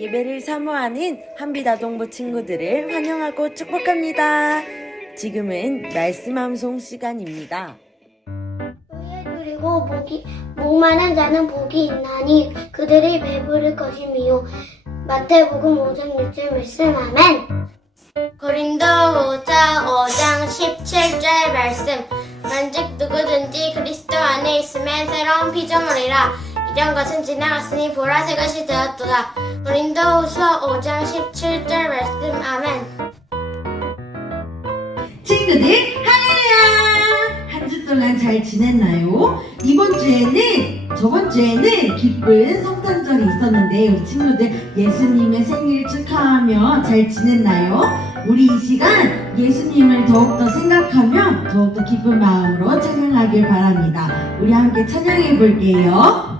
예배를 사모하는 한비다동부 친구들을 환영하고 축복합니다. 지금은 말씀 암송 시간입니다. 의에 줄이고 목 마른 자는 복이 있나니 그들이 배부를 것이미요. 마태복음 5장 6절 말씀 아멘. 고린도후서 5장 17절 말씀. 만즉 누구든지 그리스도 안에 있으면 새로운 피조물이라. 이전 것은 지나갔으니 보라 새 것이 되었도다. 고린도후서 5장 17절 말씀 아멘. 친구들 할렐루야! 한 주 동안 잘 지냈나요? 저번 주에는 기쁜 성탄절이 있었는데 우리 친구들 예수님의 생일 축하하며 잘 지냈나요? 우리 이 시간 예수님을 더욱더 생각하며 더욱더 기쁜 마음으로 찬양하길 바랍니다. 우리 함께 찬양해 볼게요.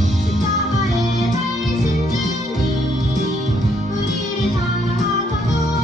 십자가의 대신 주님 우리를 사랑하사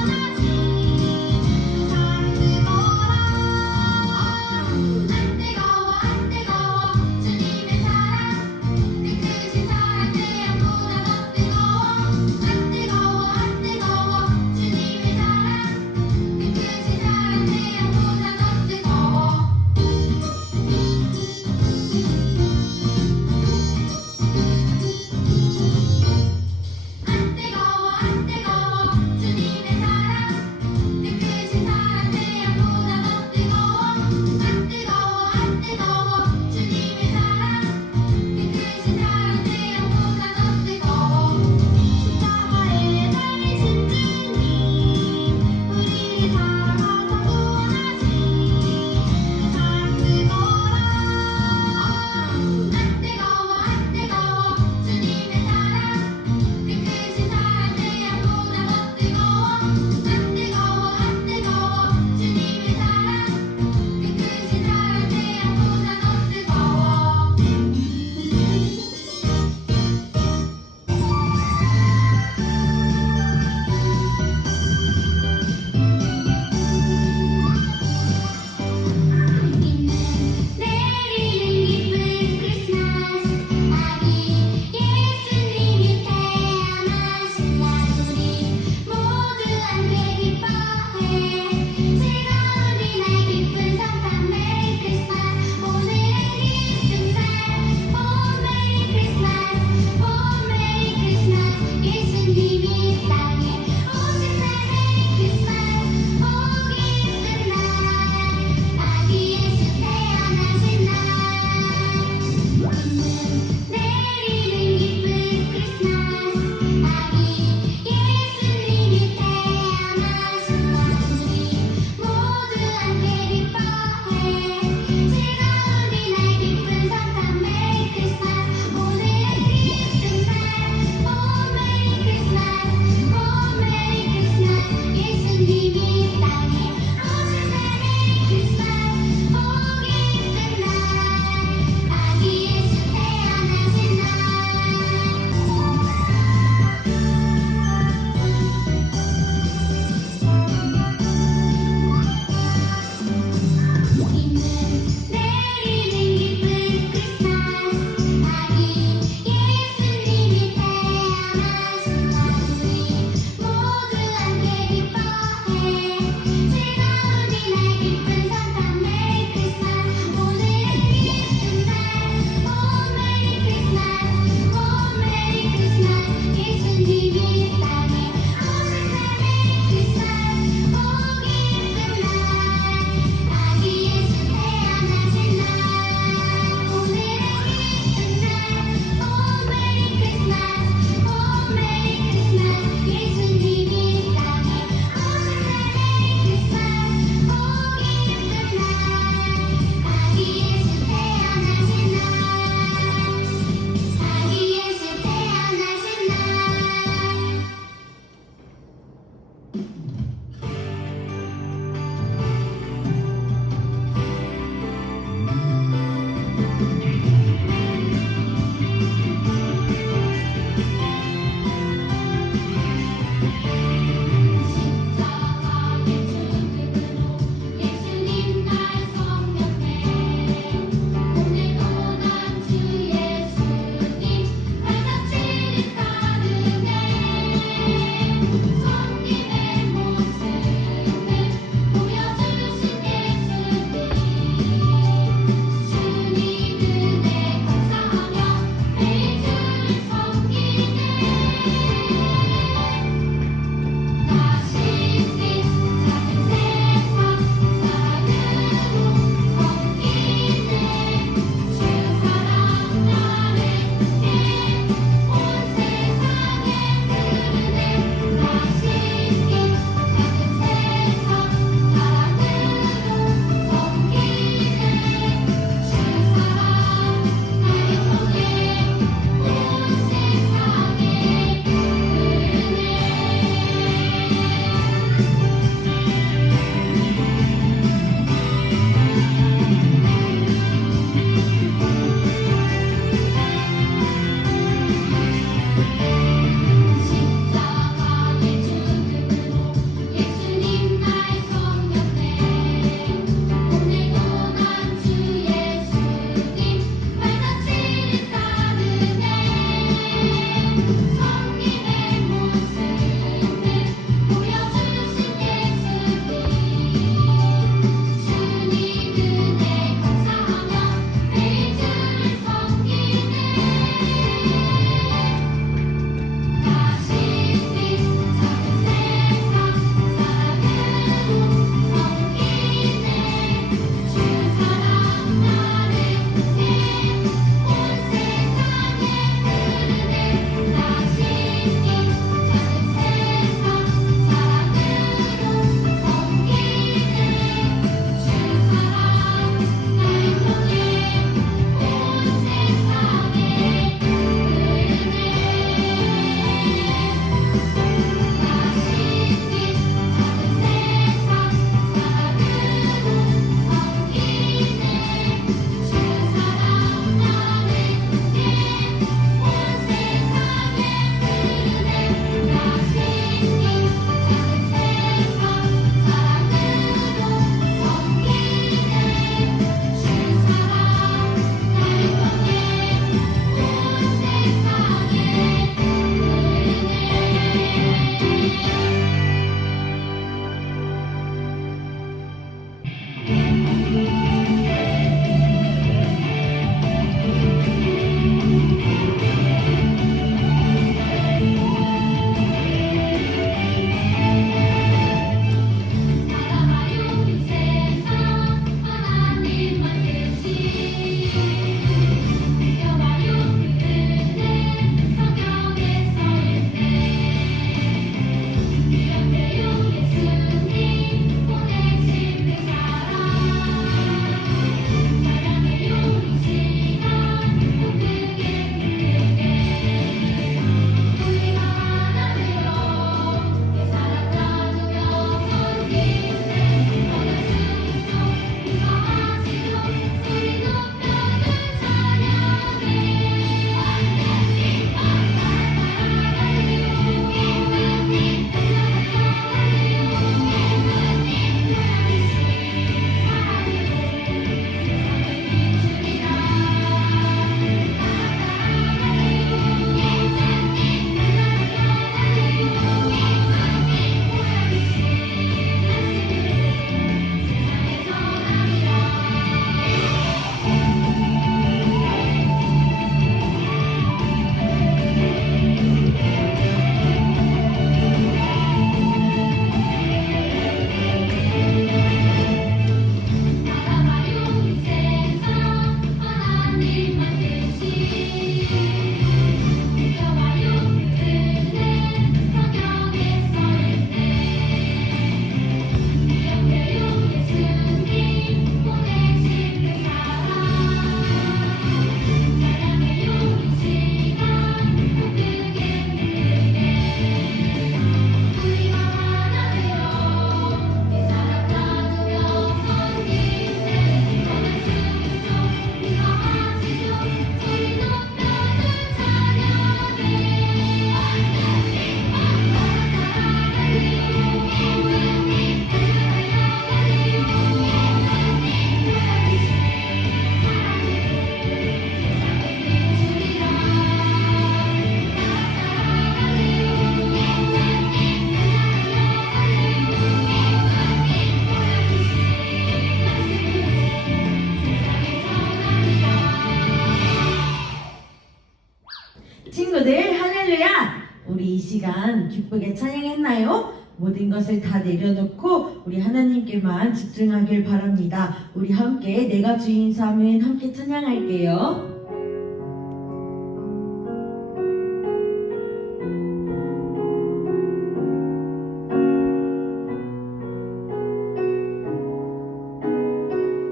시간 기쁘게 찬양했나요? 모든 것을 다 내려놓고 우리 하나님께만 집중하길 바랍니다. 우리 함께 내가 주인 삼은 함께 찬양할게요.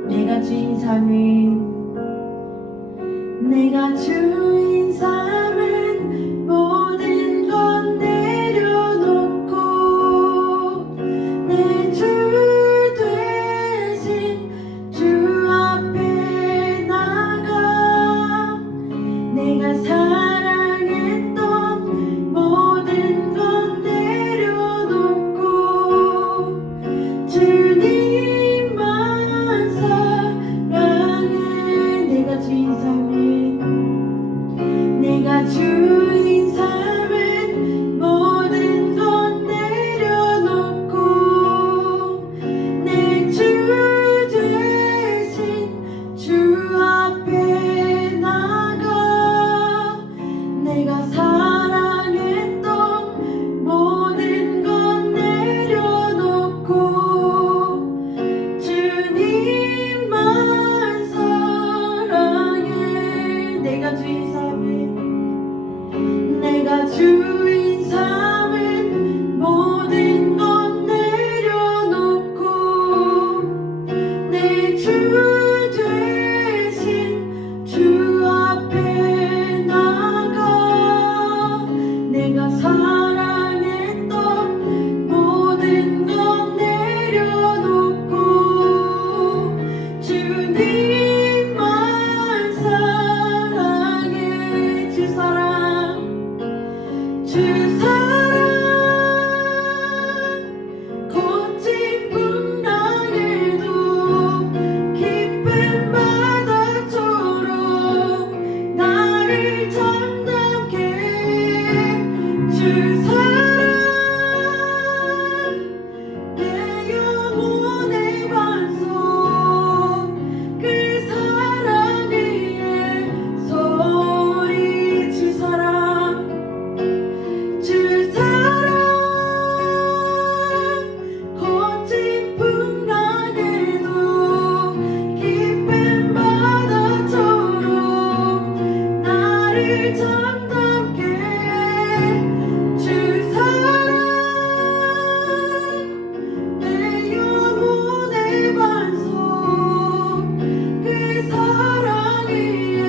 내가 주인 삼은 내가 주인 삼은 모든 건 내려놓고 내 주 되신 주 앞에 나가 내가 사랑했던 모든 건 내려놓고 주님만 사랑해 내가 주인 삼은 내가 주인 삼은 모든 건 내려놓고 내 주 되신 주 앞에 나가 내가 사랑했던 모든 건 내려놓고 주님만 사랑해 내가 주인 삼은 내가 주인 삼은 모든 건 내려놓고 내 주 되신 주 앞에 나가 내가 사랑했던 모든 건 내려놓고 주님만 사랑해 주 사랑 거친 풍랑에도 깊은 바다처럼 나를 잠잠케 주 사랑 내 영혼의 반석 그 사랑 위에 서리 주 사랑 거친 풍랑에도 깊은 바다처럼 나를 잠잠케 주 사랑 내 영혼의 반석 그 사랑 위에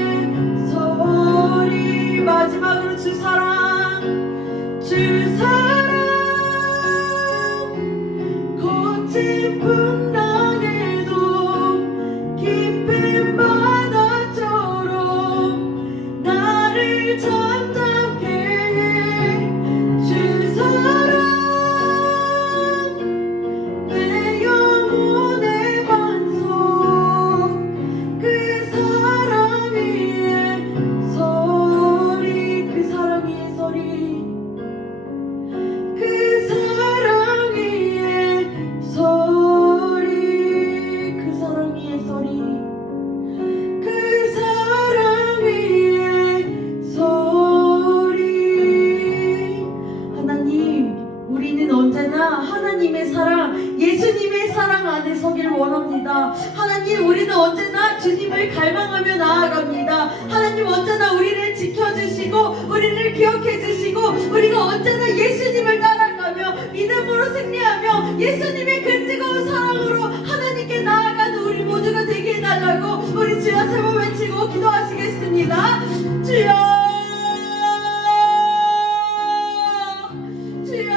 서리 마지막으로 주 사랑 거친 풍랑에도 깊은 바다처럼 나를 잠잠케 주 사랑 내 영혼의 반석 그 사랑 위에 서리 그 사랑 위에 서리 그 사랑 위에 서리 그 사랑 위에 서리 그 사랑 위에 서리 하나님 우리는 언제나 하나님의 사랑 예수님의 사랑 안에 서길 원합니다. 하나님 우리는 언제나 주님을 갈망하며 나아갑니다. 하나님 언제나 우리를 지켜주시고 우리를 기억해 주시고 우리가 언제나 예수님을 따라가며 믿음으로 승리하며 예수님의 그 뜨거운 사랑으로 하나님께 나아가는 우리 모두가 되게 해달라고 우리 주여 세 번 외치고 기도하시겠습니다. 주여 주여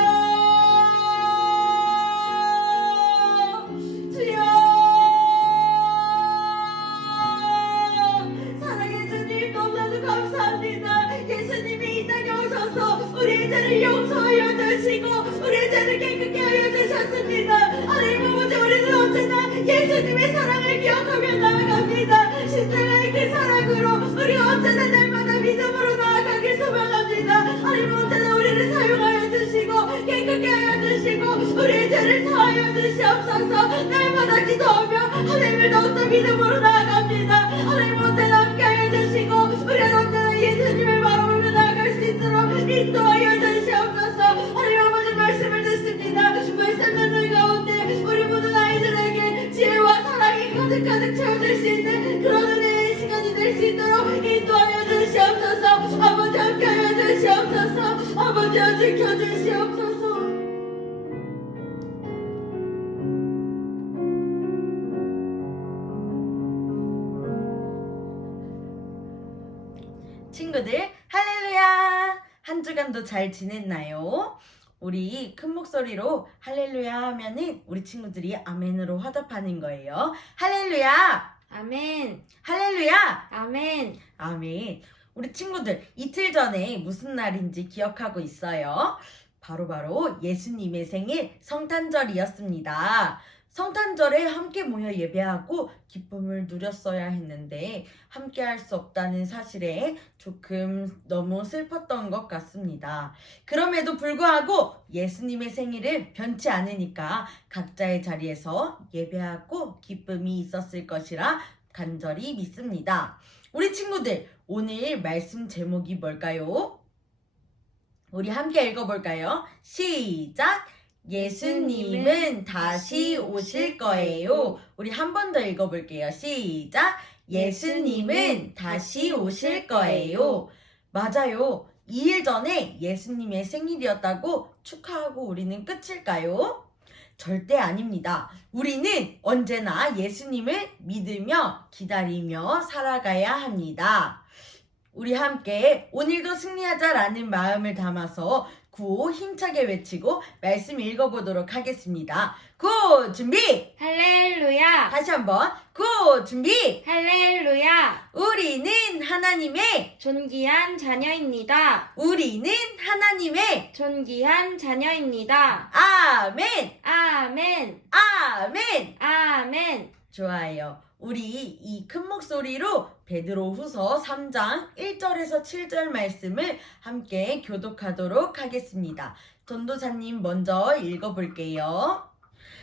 주여 사랑해 주님 너무나도 감사합니다. 예수님이 이 땅에 오셔서 우리의 죄를 용서하여 주시고 우리의 죄를 깨끗게 하여 주셨습니다. 하나님 아버지 우리는 언제나 예수님의 사랑을 기억하며 나아갑니다. 신령한 그 사랑으로 우리 언제나 날마다 믿음으로 나아가길 소망합니다. 하나님 언제나 우리를 사용하여 주시고 깨끗게 하여 주시고 우리의 죄를 사하여 주시옵소서. 날마다 기도하며 하나님을 더욱더 믿음으로 나아갑니다. 하나님 언제나 함께하여 주시고 우리는 언제나 예수님을 바라보며 나아갈 수 있도록 인도하여 주시옵소서. 가득가득 채워질 수 있는 그런 은혜의 시간이 될 수 있도록 인도하여 주시옵소서. 아버지 함께하여 주시옵소서. 아버지 지켜주시옵소서. 친구들, 할렐루야! 한 주간도 잘 지냈나요? 우리 큰 목소리로 할렐루야 하면은 우리 친구들이 아멘으로 화답하는 거예요. 할렐루야! 아멘. 할렐루야! 아멘. 아멘. 우리 친구들, 이틀 전에 무슨 날인지 기억하고 있어요? 바로 예수님의 생일 성탄절이었습니다. 성탄절에 함께 모여 예배하고 기쁨을 누렸어야 했는데 함께 할 수 없다는 사실에 조금 너무 슬펐던 것 같습니다. 그럼에도 불구하고 예수님의 생일을 변치 않으니까 각자의 자리에서 예배하고 기쁨이 있었을 것이라 간절히 믿습니다. 우리 친구들, 오늘 말씀 제목이 뭘까요? 우리 함께 읽어볼까요? 시작! 예수님은 다시 오실 거예요. 우리 한 번 더 읽어볼게요. 시작! 예수님은 다시 오실 거예요. 맞아요. 2일 전에 예수님의 생일이었다고 축하하고 우리는 끝일까요? 절대 아닙니다. 우리는 언제나 예수님을 믿으며 기다리며 살아가야 합니다. 우리 함께 오늘도 승리하자라는 마음을 담아서 구호 힘차게 외치고 말씀 읽어보도록 하겠습니다. 구호 준비! 할렐루야. 다시 한번 구호 준비! 할렐루야. 우리는 하나님의 존귀한 자녀입니다. 우리는 하나님의 존귀한 자녀입니다. 아멘! 아멘. 아멘! 아멘. 좋아요. 우리 이 큰 목소리로 베드로후서 3장 1절에서 7절 말씀을 함께 교독하도록 하겠습니다. 전도사님 먼저 읽어볼게요.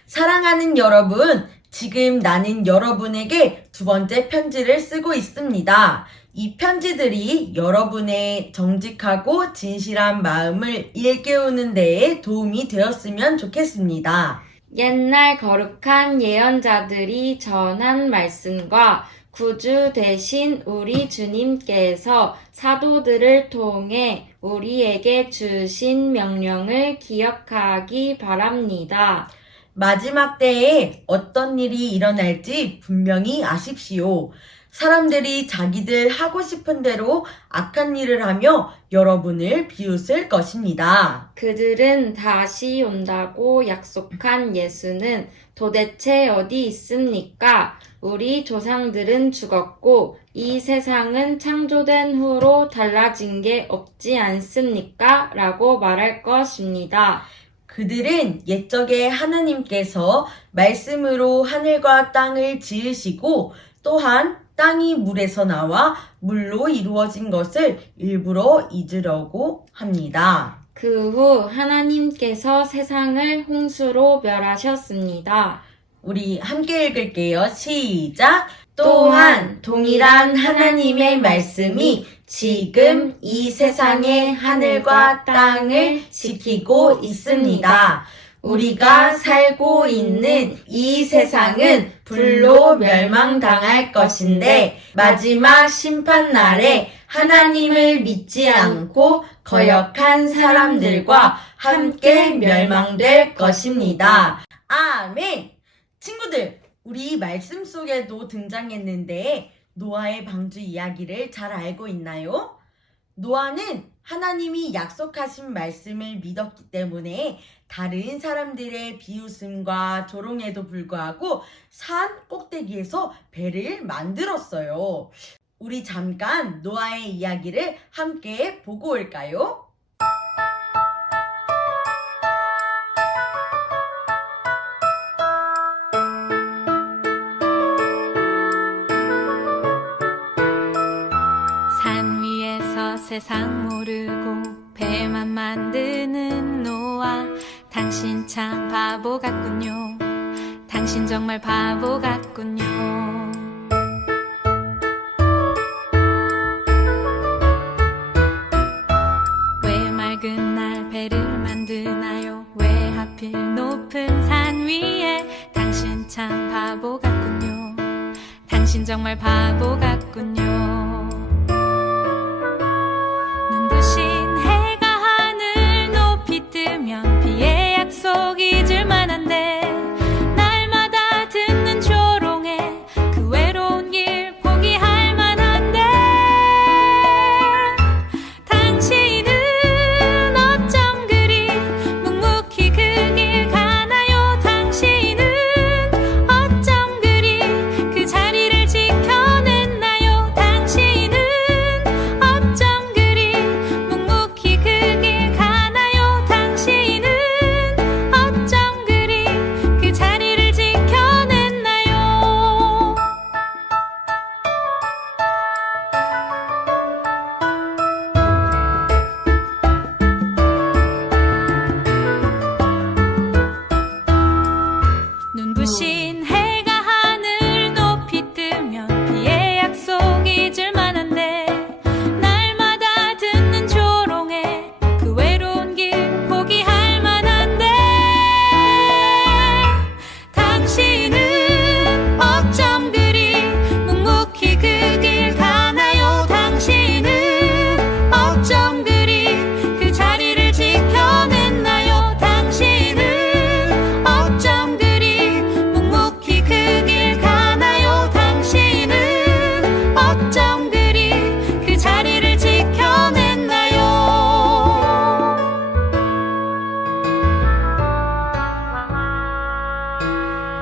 사랑하는 여러분, 지금 나는 여러분에게 두 번째 편지를 쓰고 있습니다. 이 편지들이 여러분의 정직하고 진실한 마음을 일깨우는 데에 도움이 되었으면 좋겠습니다. 옛날 거룩한 예언자들이 전한 말씀과 구주 되신 우리 주님께서 사도들을 통해 우리에게 주신 명령을 기억하기 바랍니다. 마지막 때에 어떤 일이 일어날지 분명히 아십시오. 사람들이 자기들 하고 싶은 대로 악한 일을 하며 여러분을 비웃을 것입니다. 그들은 다시 온다고 약속한 예수는 도대체 어디 있습니까? 우리 조상들은 죽었고 이 세상은 창조된 후로 달라진 게 없지 않습니까? 라고 말할 것입니다. 그들은 옛적에 하나님께서 말씀으로 하늘과 땅을 지으시고 또한 땅이 물에서 나와 물로 이루어진 것을 일부러 잊으려고 합니다. 그 후 하나님께서 세상을 홍수로 멸하셨습니다. 우리 함께 읽을게요. 시작! 또한 동일한 하나님의 말씀이 지금 이 세상의 하늘과 땅을 지키고 있습니다. 우리가 살고 있는 이 세상은 불로 멸망당할 것인데 마지막 심판날에 하나님을 믿지 않고 거역한 사람들과 함께 멸망될 것입니다. 아멘! 친구들, 우리 말씀 속에도 등장했는데 노아의 방주 이야기를 잘 알고 있나요? 노아는 하나님이 약속하신 말씀을 믿었기 때문에 다른 사람들의 비웃음과 조롱에도 불구하고 산 꼭대기에서 배를 만들었어요. 우리 잠깐 노아의 이야기를 함께 보고 올까요? 산 위에서 세상 모르고 배만 만드는 노아, 당신 참 바보 같군요. 당신 정말 바보 같군요. 왜 맑은 날 배를 만드나요? 왜 하필 높은 산 위에? 당신 참 바보 같군요. 당신 정말 바보 같군요. 눈부신 해가 하늘 높이 뜨면 비의 약속 잊을 만한데 날마다 듣는 조롱에 그 외로운 길 포기할 만한데 당신은 어쩜 그리 묵묵히 그 길 가나요? 당신은 어쩜 그리 그 자리를 지켜냈나요? 당신은 어쩜 그리 묵묵히 그 길 가나요? 당신은 어쩜 그리 그 자리를 지켜냈나요? 눈부신 해가 하늘 높이 뜨면 비의 약속 잊을 만한데 날마다 듣는 조롱에 그 외로운 길 포기할 만한데 당신은 어쩜 그리 묵묵히 그 길 가나요? 당신은 어쩜 그리 그 자리를 지켜냈나요? 당신은 어쩜 그리 묵묵히 그 길 가나요? 당신은 어쩜 그리 그 자리를 지켜냈나요?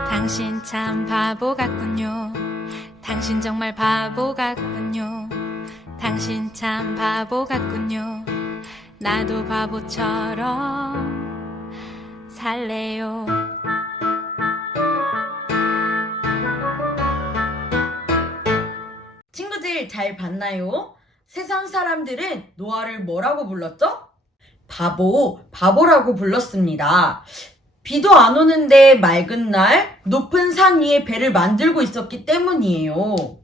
당신 참 바보 같군요. 당신 정말 바보 같군요. 당신 참 바보 같군요. 나도 바보처럼 살래요. 친구들 잘 봤나요? 세상 사람들은 노아를 뭐라고 불렀죠? 바보라고 불렀습니다. 비도 안 오는데 맑은 날 높은 산 위에 배를 만들고 있었기 때문이에요.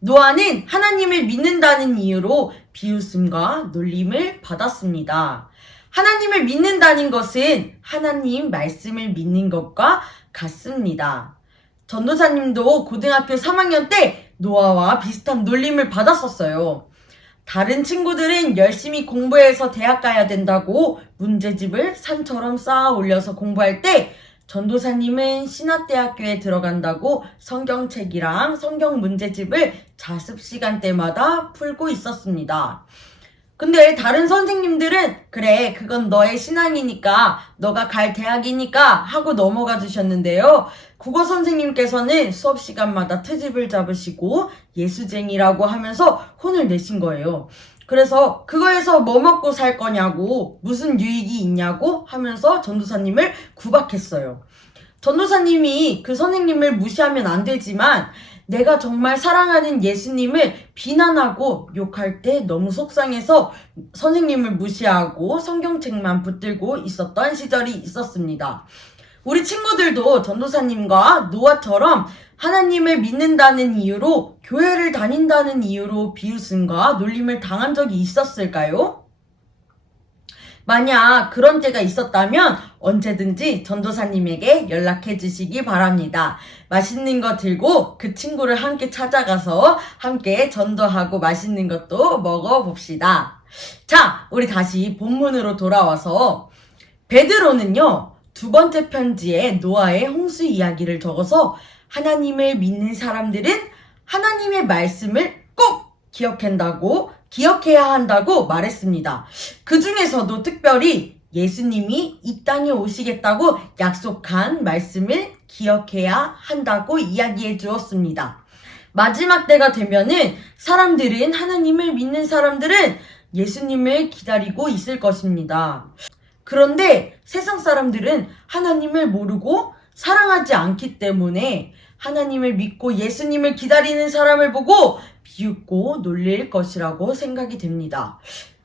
노아는 하나님을 믿는다는 이유로 비웃음과 놀림을 받았습니다. 하나님을 믿는다는 것은 하나님 말씀을 믿는 것과 같습니다. 전도사님도 고등학교 3학년 때 노아와 비슷한 놀림을 받았었어요. 다른 친구들은 열심히 공부해서 대학 가야 된다고 문제집을 산처럼 쌓아 올려서 공부할 때 전도사님은 신학대학교에 들어간다고 성경책이랑 성경 문제집을 자습 시간 때마다 풀고 있었습니다. 근데 다른 선생님들은 그래 그건 너의 신앙이니까 너가 갈 대학이니까 하고 넘어가 주셨는데요. 국어 선생님께서는 수업 시간마다 트집을 잡으시고 예수쟁이라고 하면서 혼을 내신 거예요. 그래서 그거에서 뭐 먹고 살 거냐고 무슨 유익이 있냐고 하면서 전도사님을 구박했어요. 전도사님이 그 선생님을 무시하면 안 되지만 내가 정말 사랑하는 예수님을 비난하고 욕할 때 너무 속상해서 선생님을 무시하고 성경책만 붙들고 있었던 시절이 있었습니다. 우리 친구들도 전도사님과 노아처럼 하나님을 믿는다는 이유로 교회를 다닌다는 이유로 비웃음과 놀림을 당한 적이 있었을까요? 만약 그런 때가 있었다면 언제든지 전도사님에게 연락해 주시기 바랍니다. 맛있는 거 들고 그 친구를 함께 찾아가서 함께 전도하고 맛있는 것도 먹어봅시다. 자, 우리 다시 본문으로 돌아와서 베드로는요, 두 번째 편지에 노아의 홍수 이야기를 적어서 하나님을 믿는 사람들은 하나님의 말씀을 꼭 기억해야 한다고 말했습니다. 그 중에서도 특별히 예수님이 이 땅에 오시겠다고 약속한 말씀을 기억해야 한다고 이야기해 주었습니다. 마지막 때가 되면은 하나님을 믿는 사람들은 예수님을 기다리고 있을 것입니다. 그런데 세상 사람들은 하나님을 모르고 사랑하지 않기 때문에 하나님을 믿고 예수님을 기다리는 사람을 보고 비웃고 놀릴 것이라고 생각이 됩니다.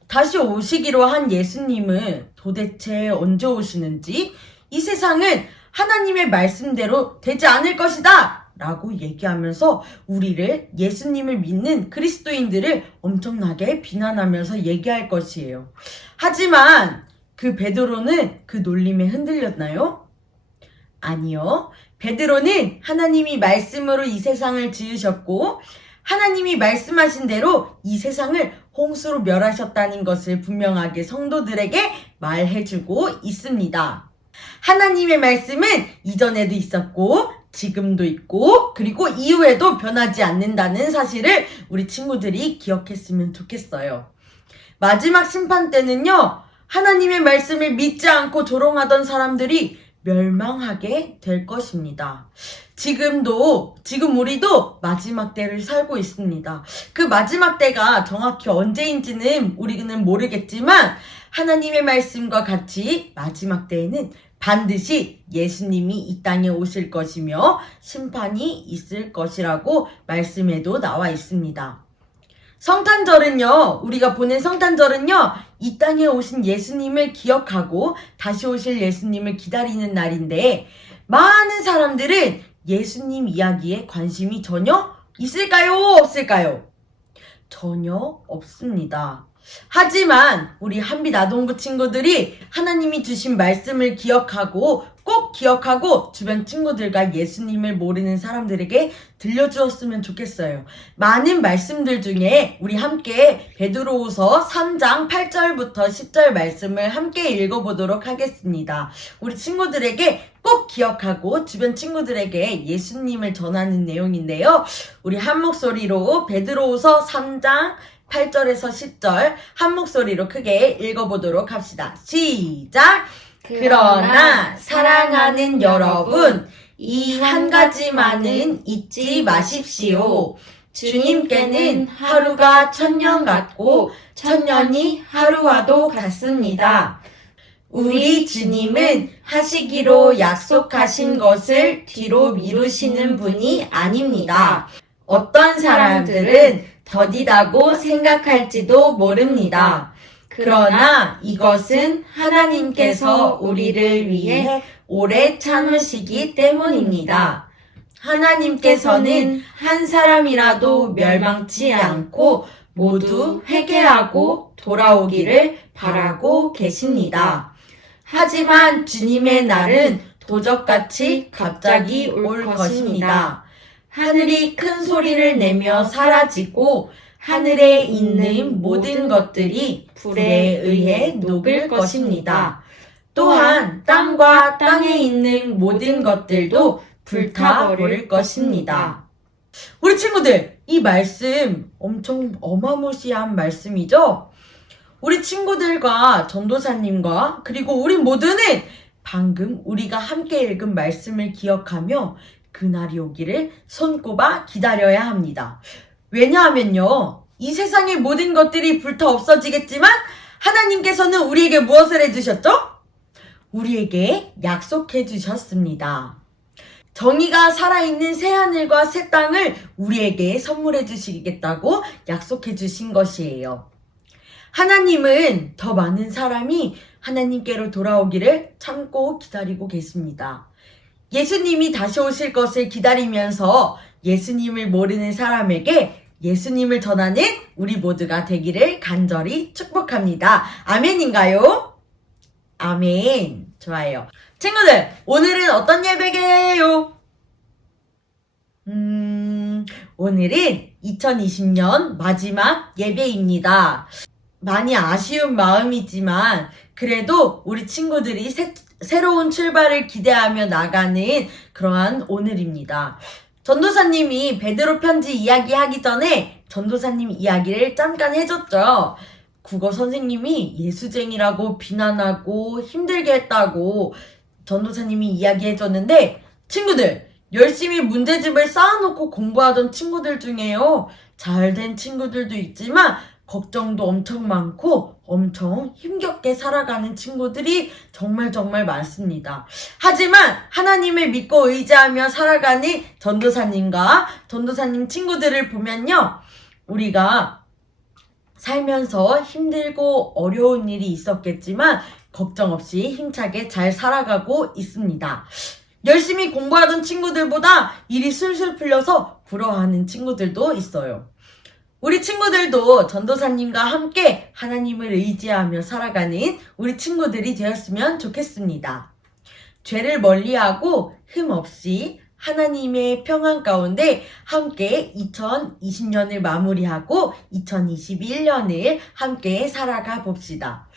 다시 오시기로 한 예수님은 도대체 언제 오시는지 이 세상은 하나님의 말씀대로 되지 않을 것이다 라고 얘기하면서 우리를 예수님을 믿는 그리스도인들을 엄청나게 비난하면서 얘기할 것이에요. 하지만 그 베드로는 그 놀림에 흔들렸나요? 아니요. 베드로는 하나님이 말씀으로 이 세상을 지으셨고 하나님이 말씀하신 대로 이 세상을 홍수로 멸하셨다는 것을 분명하게 성도들에게 말해주고 있습니다. 하나님의 말씀은 이전에도 있었고 지금도 있고 그리고 이후에도 변하지 않는다는 사실을 우리 친구들이 기억했으면 좋겠어요. 마지막 심판 때는요, 하나님의 말씀을 믿지 않고 조롱하던 사람들이 멸망하게 될 것입니다. 지금 우리도 마지막 때를 살고 있습니다. 그 마지막 때가 정확히 언제인지는 우리는 모르겠지만 하나님의 말씀과 같이 마지막 때에는 반드시 예수님이 이 땅에 오실 것이며 심판이 있을 것이라고 말씀에도 나와 있습니다. 성탄절은요, 우리가 보낸 성탄절은요, 이 땅에 오신 예수님을 기억하고 다시 오실 예수님을 기다리는 날인데 많은 사람들은 예수님 이야기에 관심이 전혀 있을까요? 없을까요? 전혀 없습니다. 하지만 우리 한빛 아동부 친구들이 하나님이 주신 말씀을 꼭 기억하고 주변 친구들과 예수님을 모르는 사람들에게 들려주었으면 좋겠어요. 많은 말씀들 중에 우리 함께 베드로후서 3장 8절부터 10절 말씀을 함께 읽어보도록 하겠습니다. 우리 친구들에게 꼭 기억하고 주변 친구들에게 예수님을 전하는 내용인데요. 우리 한 목소리로 베드로후서 3장 8절에서 10절 한 목소리로 크게 읽어보도록 합시다. 시작! 그러나 사랑하는 여러분, 이 한 가지만은 잊지 마십시오. 주님께는 하루가 천년 같고 천년이 하루와도 같습니다. 우리 주님은 하시기로 약속하신 것을 뒤로 미루시는 분이 아닙니다. 어떤 사람들은 더디다고 생각할지도 모릅니다. 그러나 이것은 하나님께서 우리를 위해 오래 참으시기 때문입니다. 하나님께서는 한 사람이라도 멸망치 않고 모두 회개하고 돌아오기를 바라고 계십니다. 하지만 주님의 날은 도적같이 갑자기 올 것입니다. 하늘이 큰 소리를 내며 사라지고 하늘에 있는 모든 것들이 불에 의해 녹을 것입니다. 또한 땅과 땅에 있는 모든 것들도 불타버릴 것입니다. 우리 친구들, 이 말씀 엄청 어마무시한 말씀이죠? 우리 친구들과 전도사님과 그리고 우리 모두는 방금 우리가 함께 읽은 말씀을 기억하며 그날이 오기를 손꼽아 기다려야 합니다. 왜냐하면요, 이 세상의 모든 것들이 불타 없어지겠지만 하나님께서는 우리에게 무엇을 해주셨죠? 우리에게 약속해 주셨습니다. 정의가 살아있는 새하늘과 새 땅을 우리에게 선물해 주시겠다고 약속해 주신 것이에요. 하나님은 더 많은 사람이 하나님께로 돌아오기를 참고 기다리고 계십니다. 예수님이 다시 오실 것을 기다리면서 예수님을 모르는 사람에게 예수님을 전하는 우리 모두가 되기를 간절히 축복합니다. 아멘인가요? 아멘. 좋아요. 친구들, 오늘은 어떤 예배게요? 오늘은 2020년 마지막 예배입니다. 많이 아쉬운 마음이지만 그래도 우리 친구들이 새로운 출발을 기대하며 나가는 그러한 오늘입니다. 전도사님이 베드로 편지 이야기하기 전에 전도사님 이야기를 잠깐 해줬죠. 국어 선생님이 예수쟁이라고 비난하고 힘들게 했다고 전도사님이 이야기해줬는데 친구들, 열심히 문제집을 쌓아놓고 공부하던 친구들 중에요. 잘된 친구들도 있지만 걱정도 엄청 많고 엄청 힘겹게 살아가는 친구들이 정말 많습니다. 하지만 하나님을 믿고 의지하며 살아가는 전도사님과 전도사님 친구들을 보면요, 우리가 살면서 힘들고 어려운 일이 있었겠지만 걱정 없이 힘차게 잘 살아가고 있습니다. 열심히 공부하던 친구들보다 일이 술술 풀려서 부러워하는 친구들도 있어요. 우리 친구들도 전도사님과 함께 하나님을 의지하며 살아가는 우리 친구들이 되었으면 좋겠습니다. 죄를 멀리하고 흠 없이 하나님의 평안 가운데 함께 2020년을 마무리하고 2021년을 함께 살아가 봅시다.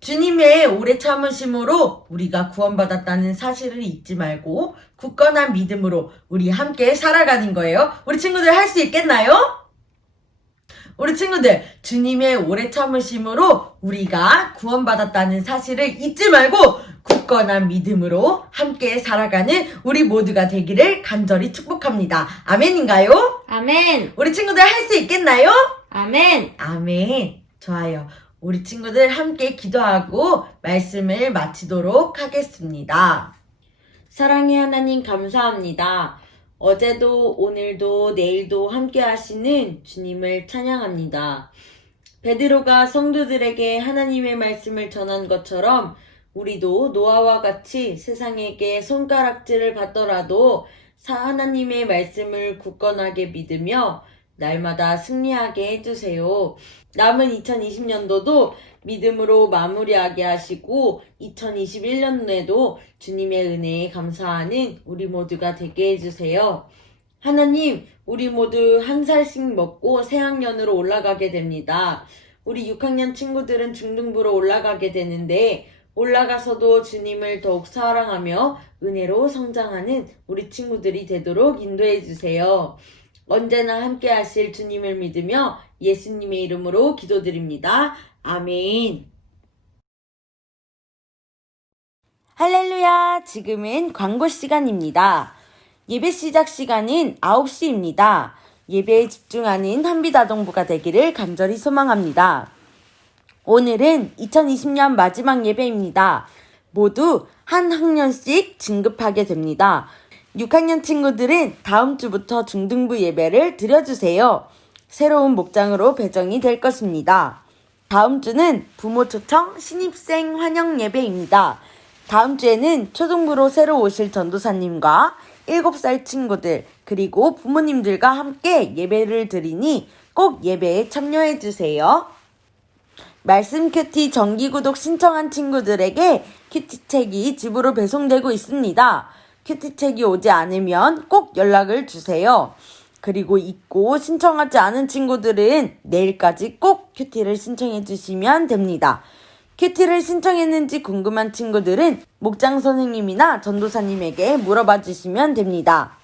주님의 오래 참으심으로 우리가 구원받았다는 사실을 잊지 말고 굳건한 믿음으로 우리 함께 살아가는 거예요. 우리 친구들 할 수 있겠나요? 우리 친구들, 주님의 오래 참으심으로 우리가 구원받았다는 사실을 잊지 말고 굳건한 믿음으로 함께 살아가는 우리 모두가 되기를 간절히 축복합니다. 아멘인가요? 아멘. 우리 친구들 할 수 있겠나요? 아멘. 아멘. 좋아요. 우리 친구들 함께 기도하고 말씀을 마치도록 하겠습니다. 사랑의 하나님 감사합니다. 어제도 오늘도 내일도 함께 하시는 주님을 찬양합니다. 베드로가 성도들에게 하나님의 말씀을 전한 것처럼 우리도 노아와 같이 세상에게 손가락질을 받더라도 하나님의 말씀을 굳건하게 믿으며 날마다 승리하게 해주세요. 남은 2020년도도 믿음으로 마무리하게 하시고 2021년에도 주님의 은혜에 감사하는 우리 모두가 되게 해주세요. 하나님, 우리 모두 한 살씩 먹고 새학년으로 올라가게 됩니다. 우리 6학년 친구들은 중등부로 올라가게 되는데 올라가서도 주님을 더욱 사랑하며 은혜로 성장하는 우리 친구들이 되도록 인도해 주세요. 언제나 함께 하실 주님을 믿으며 예수님의 이름으로 기도드립니다. 아멘. 할렐루야! 지금은 광고 시간입니다. 예배 시작 시간은 9시입니다. 예배에 집중하는 한비다정부가 되기를 간절히 소망합니다. 오늘은 2020년 마지막 예배입니다. 모두 한 학년씩 진급하게 됩니다. 6학년 친구들은 다음 주부터 중등부 예배를 드려주세요. 새로운 목장으로 배정이 될 것입니다. 다음 주는 부모 초청 신입생 환영 예배입니다. 다음 주에는 초등부로 새로 오실 전도사님과 7살 친구들 그리고 부모님들과 함께 예배를 드리니 꼭 예배에 참여해 주세요. 말씀 큐티 정기 구독 신청한 친구들에게 큐티책이 집으로 배송되고 있습니다. 큐티책이 오지 않으면 꼭 연락을 주세요. 그리고 잊고 신청하지 않은 친구들은 내일까지 꼭 큐티를 신청해 주시면 됩니다. 큐티를 신청했는지 궁금한 친구들은 목장 선생님이나 전도사님에게 물어봐 주시면 됩니다.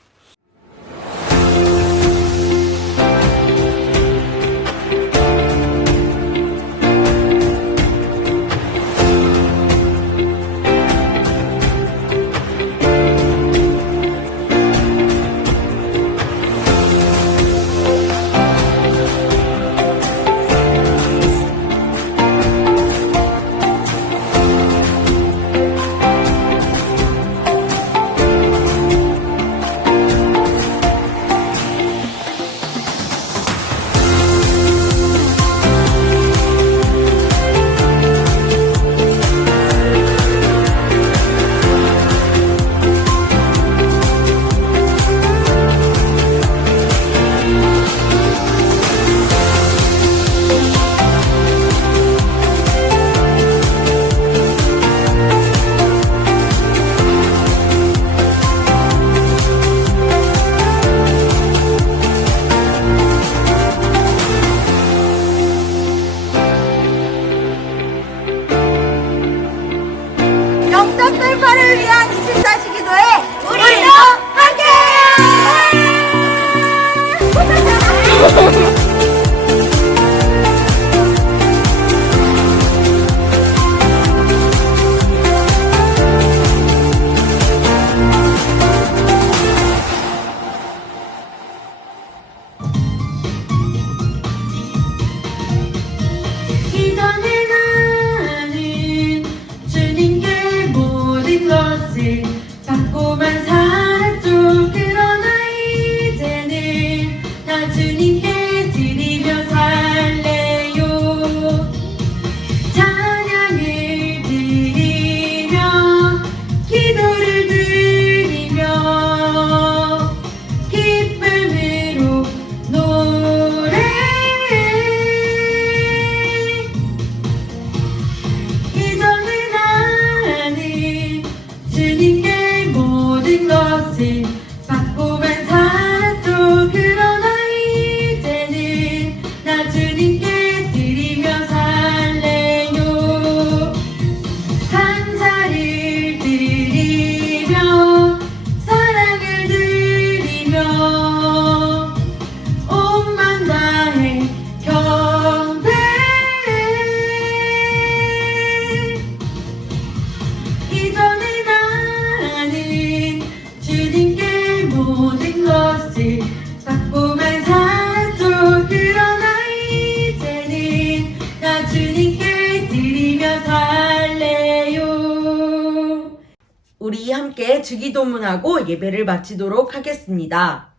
함께 주기도문하고 예배를 마치도록 하겠습니다.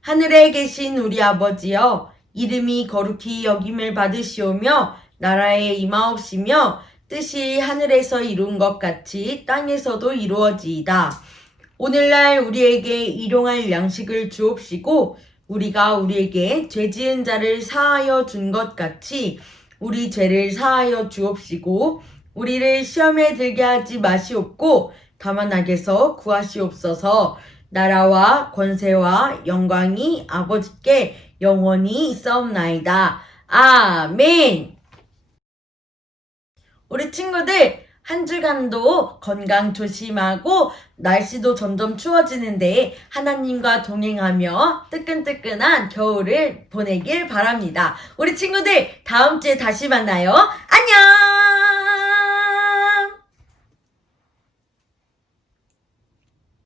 하늘에 계신 우리 아버지여, 이름이 거룩히 여김을 받으시오며 나라에 임하옵시며 뜻이 하늘에서 이룬 것 같이 땅에서도 이루어지이다. 오늘날 우리에게 일용할 양식을 주옵시고 우리가 우리에게 죄 지은 자를 사하여 준 것 같이 우리 죄를 사하여 주옵시고 우리를 시험에 들게 하지 마시옵고 다만 악에서 구하시옵소서. 나라와 권세와 영광이 아버지께 영원히 있사옵나이다. 아멘. 우리 친구들 한 주간도 건강 조심하고 날씨도 점점 추워지는데 하나님과 동행하며 뜨끈뜨끈한 겨울을 보내길 바랍니다. 우리 친구들 다음 주에 다시 만나요. 안녕.